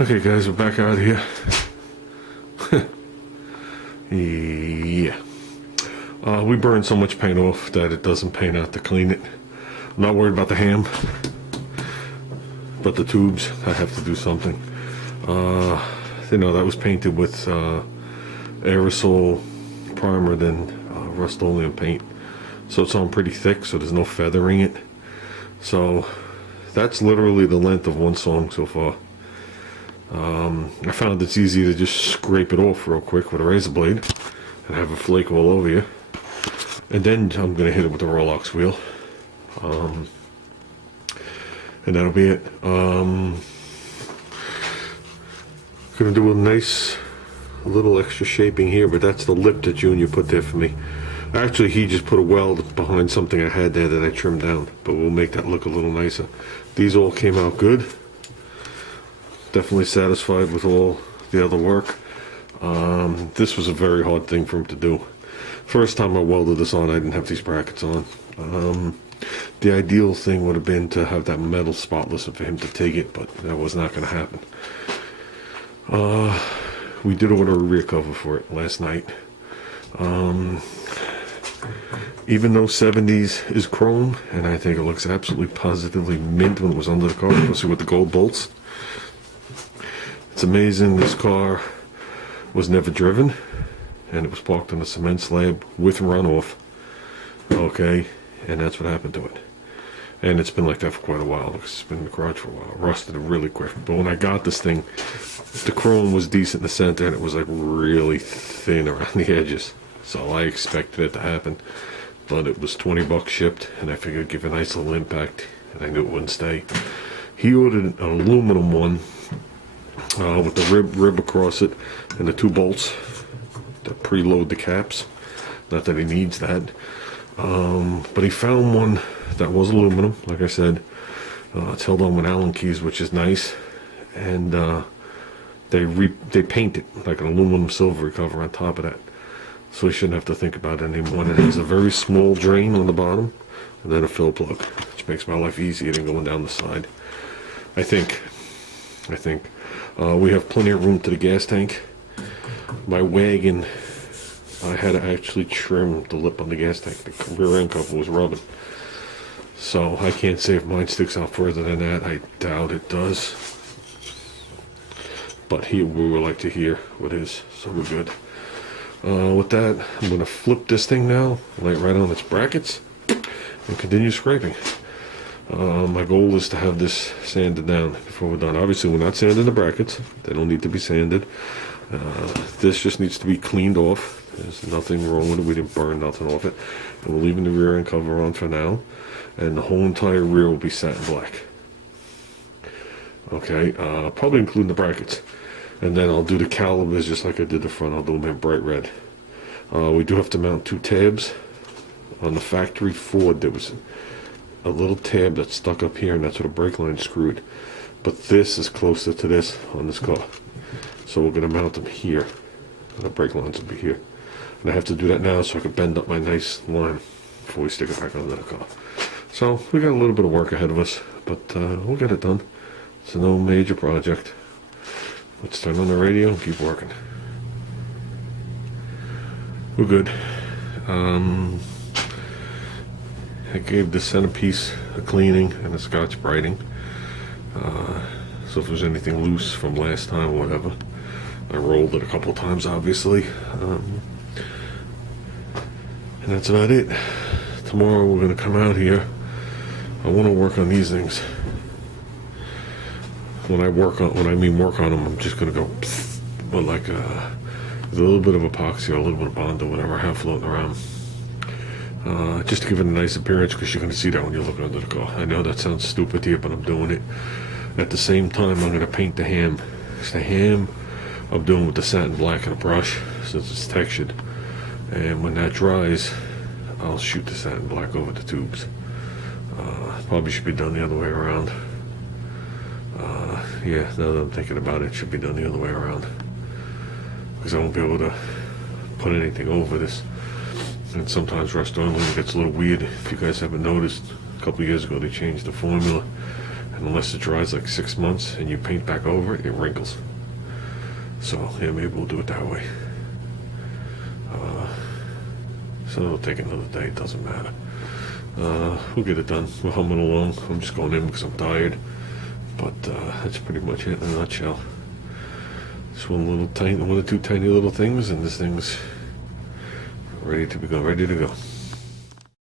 Okay guys, we're back out here. Yeah. We burned so much paint off that it doesn't paint out to clean it. I'm not worried about the ham, but the tubes, I have to do something. You know, that was painted with aerosol primer than Rust-Oleum paint. So it's on pretty thick, so there's no feathering it. So that's literally the length of one song so far. I found it's easy to just scrape it off real quick with a razor blade and have it flake all over you. And then I'm going to hit it with the Rolex wheel. And that'll be it. Gonna do a nice little extra shaping here, but that's the lip that Junior put there for me. Actually, he just put a weld behind something I had there that I trimmed down, but we'll make that look a little nicer. These all came out good. Definitely satisfied with all the other work. This was a very hard thing for him to do. First time I welded this on, I didn't have these brackets on. The ideal thing would have been to have that metal spotless and for him to take it, but that was not going to happen. We did order a rear cover for it last night. Even though 70s is chrome, and I think it looks absolutely positively mint when it was under the car, especially with the gold bolts. It's amazing this car was never driven, and it was parked on a cement slab with runoff. Okay, and that's what happened to it. And it's been like that for quite a while because it's been in the garage for a while. Rusted really quick. But when I got this thing, the chrome was decent in the center and it was like really thin around the edges. So I expected it to happen. But it was 20 bucks shipped, and I figured it'd give a nice little impact, and I knew it wouldn't stay. He ordered an aluminum one with the rib across it and the two bolts that preload the caps. Not that he needs that. But he found one that was aluminum, like I said. It's held on with Allen keys, which is nice. And they paint it like an aluminum silvery cover on top of that. So you shouldn't have to think about it anymore. And it has a very small drain on the bottom, and then a fill plug, which makes my life easier than going down the side. I think we have plenty of room to the gas tank. My wagon, I had to actually trim the lip on the gas tank. The rear end cover was rubbing. So I can't say if mine sticks out further than that. I doubt it does. But we would like to hear what is, so we're good. With that, I'm going to flip this thing now, lay it right on its brackets, and continue scraping. My goal is to have this sanded down before we're done. Obviously, we're not sanding the brackets. They don't need to be sanded. This just needs to be cleaned off. There's nothing wrong with it. We didn't burn nothing off it. And we're leaving the rear end cover on for now. And the whole entire rear will be satin black. Okay, probably including the brackets. And then I'll do the calipers just like I did the front. I'll do them in bright red. We do have to mount two tabs. On the factory Ford, there was a little tab that stuck up here, and that's where the brake line screwed. But this is closer to this on this car. So we're going to mount them here. The brake lines will be here. And I have to do that now so I can bend up my nice line before we stick it back onto the car. So we got a little bit of work ahead of us, but we'll get it done. It's no major project. Let's turn on the radio and keep working. We're good. I gave the centerpiece a cleaning and a Scotch brighting. So if there's anything loose from last time or whatever, I rolled it a couple times, obviously. And that's about it. Tomorrow we're going to come out here. I want to work on these things. When I mean work on them, I'm just going to go with like a little bit of epoxy or a little bit of Bond or whatever I have floating around. Just to give it a nice appearance, because you're going to see that when you look under the car. I know that sounds stupid to you, but I'm doing it. At the same time, I'm going to paint the ham. It's the ham I'm doing with the satin black and a brush, since it's textured. And when that dries, I'll shoot the satin black over the tubes. Probably should be done the other way around. Yeah, now that I'm thinking about it, it should be done the other way around. Because I won't be able to put anything over this. And sometimes Rust-Oleum gets a little weird. If you guys haven't noticed, a couple of years ago they changed the formula. And and unless it dries like 6 months and you paint back over it, it wrinkles. So yeah, maybe we'll do it that way. So it'll take another day, it doesn't matter. We'll get it done. We're humming along. I'm just going in because I'm tired. But that's pretty much it in a nutshell. Just one or two tiny little things, and this thing's ready to go.